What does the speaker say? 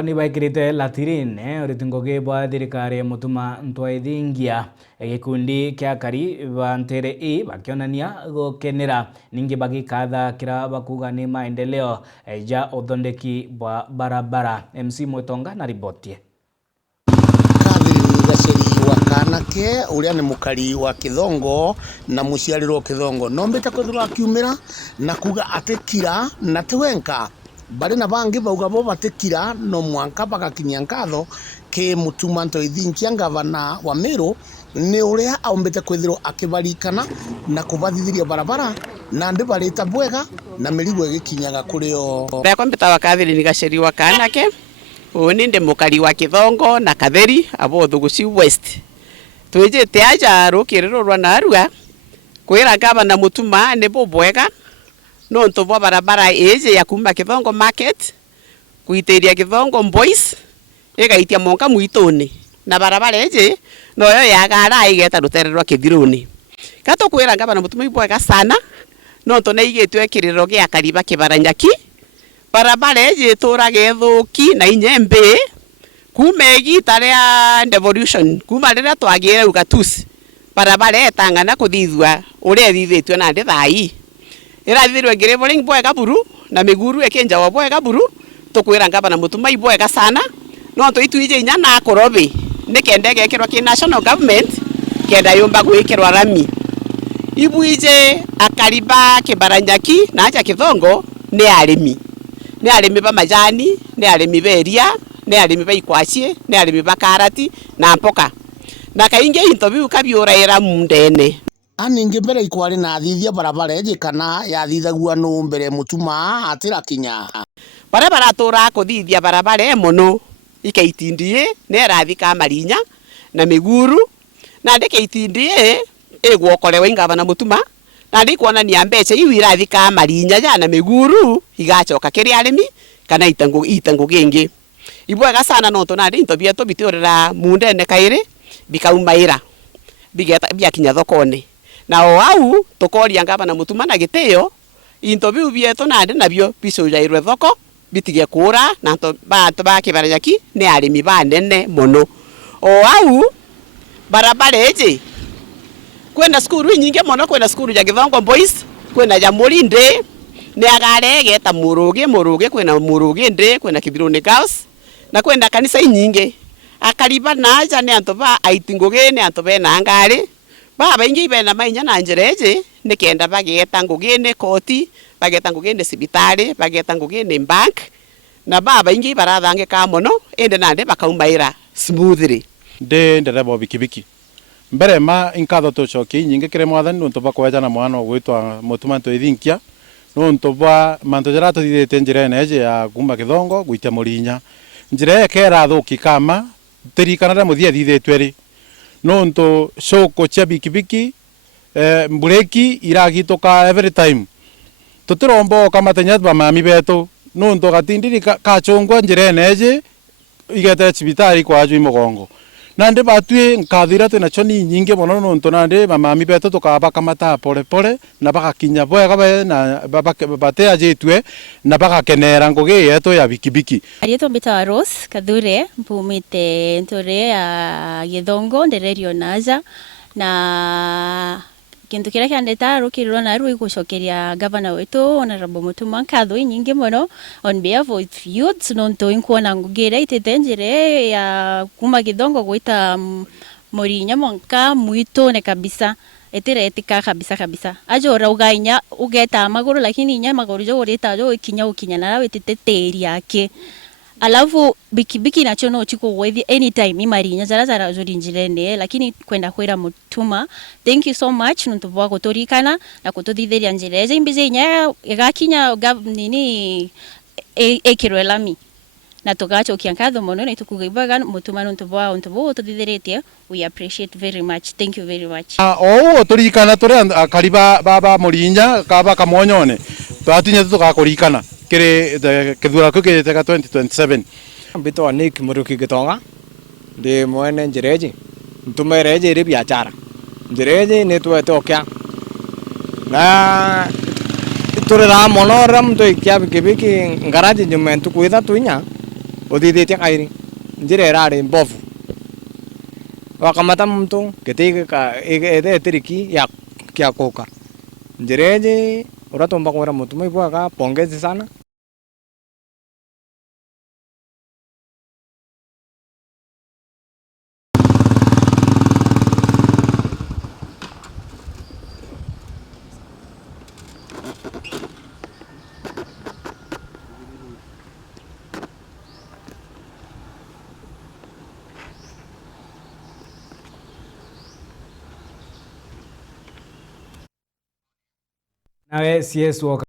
Ni baikirite latirine oritingoge bwa thirikari mutuma ntwaithingia gikundi kia akari ba ntere bakionania gukenera ningi bagikathakira bakuga ni maendeleo ja uthondeki bwa barabara. MC Mwetonga na ripotie. Gaceri wa Kanake uria ni mukari wa Kithongo na muciarirwo Kithongo nombete kwithirwa akiumira na kuga atekira na tiwenka bari na bangi bauga bo batekira no mwanka bagakinyia nkatho ke mutuma ntwaithingia gavana wa Meru ni uria aumbete kwithirwo akibarikana na kubathithiria barabara na ndi barita bwega na mirigo igikinyaga kurio. Ndakwa mbetawa Kathiri ni Gaceri wa Kanake uni ndi mukari wa Kithongo na Katheri abo Thuguci West twijite aja rukiriro rwa Narua kwira gavana mutuma ni bubwega no ntobwa barabara eje ya kuma Kithongo market kuiteria Kithongo boys egaitia monka muitoni na barabara eje no yo yagara igeta rutererwa Kithiruni gato kwira gavana mutuma ibwega sana no ntone igetwe kiriro gia kariba kibaranyaki barabara eje turage thuki na inyembe kumegi taria devolution kuma rira twagire ugatusi barabara etangana kuthithwa uria thithitwe na ndi thai irathirwe ngire boring bwega buru na miguru ekenja wa bwega buru tukwira gavana mutuma ibwega sana no tuitwije inya na korobe nikende gekirwa ki national government kenda yomba gwikirwa rami ibuije akariba kibaranyaki na aja Kithongo ni arimi ba majani ni arimi beria ni arimi ba ikwachie ni arimi ba karati na mpoka na kainge interview kabiuraira mundene aningi mbere ikwari na thithia barabara eje kana ya thithagua no mbere mutuma atira kinya barabara tura kuthithia barabara mono ikeitindie ne rathika marinya na miguru na ndeke itindie egwokorewa ingavana mutuma na ndikuona ni ambeche iwi rathika marinya ya na miguru igachoka kiri arimi kana itangu gengi ibwega sana no to na ndinto bieto bitiorera mundene kaire bikaumaira bigeta biakinya thokone na o au tukoria gavana mutuma na gitio into biu bieto na ndi nabio bicujairwe thoko bitige kura na to ba kibaranyaki ni arimi banene muno o au barabara eje kwenda skuru nyinge muno kwenda skuru ya Kithongo boys kwenda ya Mulinde ni agarege ta muruge kwenda muruge ndi kwenda Kithiruni girls na kwenda kanisa nyinge akariba naja ni anto ba aitingoge ni anto bena ngari baba ingi bena mainya na njereje nikenda bageta ngugine koti bageta ngugine sibitari bageta ngugine bank na baba ingi barathange ka muno ende nande bakaumaira smoothly de nderebo bikibiki mbere ma inkatho tucoki nyinge kire mwathani nuntu bakweja na mwana gwitwa mutuma ntwaithingia nuntu bwa manto jara tuthithite njirene eje ya kuma Kithongo gwitia Murinya njire kera thuki kama tirikana ra muthia thithitwe ri nuntu shoko cia bikibiki mbureki iragituka every time tutirombo kamatenya ba mami betu nuntu gatindiri kachungwa njirene eje igete cibitari kwa jwi mugongo nande batue nkathira tena choni nyinge mono nuntu nande mami betu tukaba kamata pole pole na bagakinya bwega be na bate ajitwe na bagakenera ngugi yetu ya bikibiki Arieto mbita Rose Kadhure mpumite ntore ya Kithongo ndererio naja na kintu kiria kiandeta rukiriro na rui gucokeria gavana wetu Honorable Mutuma nkatho nyingi muno on behalf of youth nonto inkuona ngugire itete njire ya kuma Kithongo gwita Murinya monka muitone kabisa etika kabisa ajora ugainya ugeta maguru lakini nya maguru jo urita jo ukinya na wetete teri yake alafu bikibiki nacho no chiko wethi anytime imarinya zara zuri njirene lakini kwenda kwira mutuma thank you so much ntumbwa guturikana na kututhithiria njireje imbize nya igakinya nini ekirwelami na tugachokia nkatho muno na tukugibaga mutuma ntumbwa tuthithiritie we appreciate very much thank you very much o turikana turi kariba baba Murinya kaba kamonyone twatinya tugakurikana kire kithura kugete ka 2027 mbito Nick Muruki Gitonga ndi mwene njireji ntumereje iri biachara njireji ni twetokya na turira monora mtu ikya bikibiki ngaraji jumentu kuitha tuinya uthithĩtie kairi njĩra ĩrarĩ mbovu wakamata mtu gĩtĩtiriki ya kĩa kũka njĩra ĩngĩ ũratomba kwĩra mũtuma ibwaga pongezi sana. Nawe CS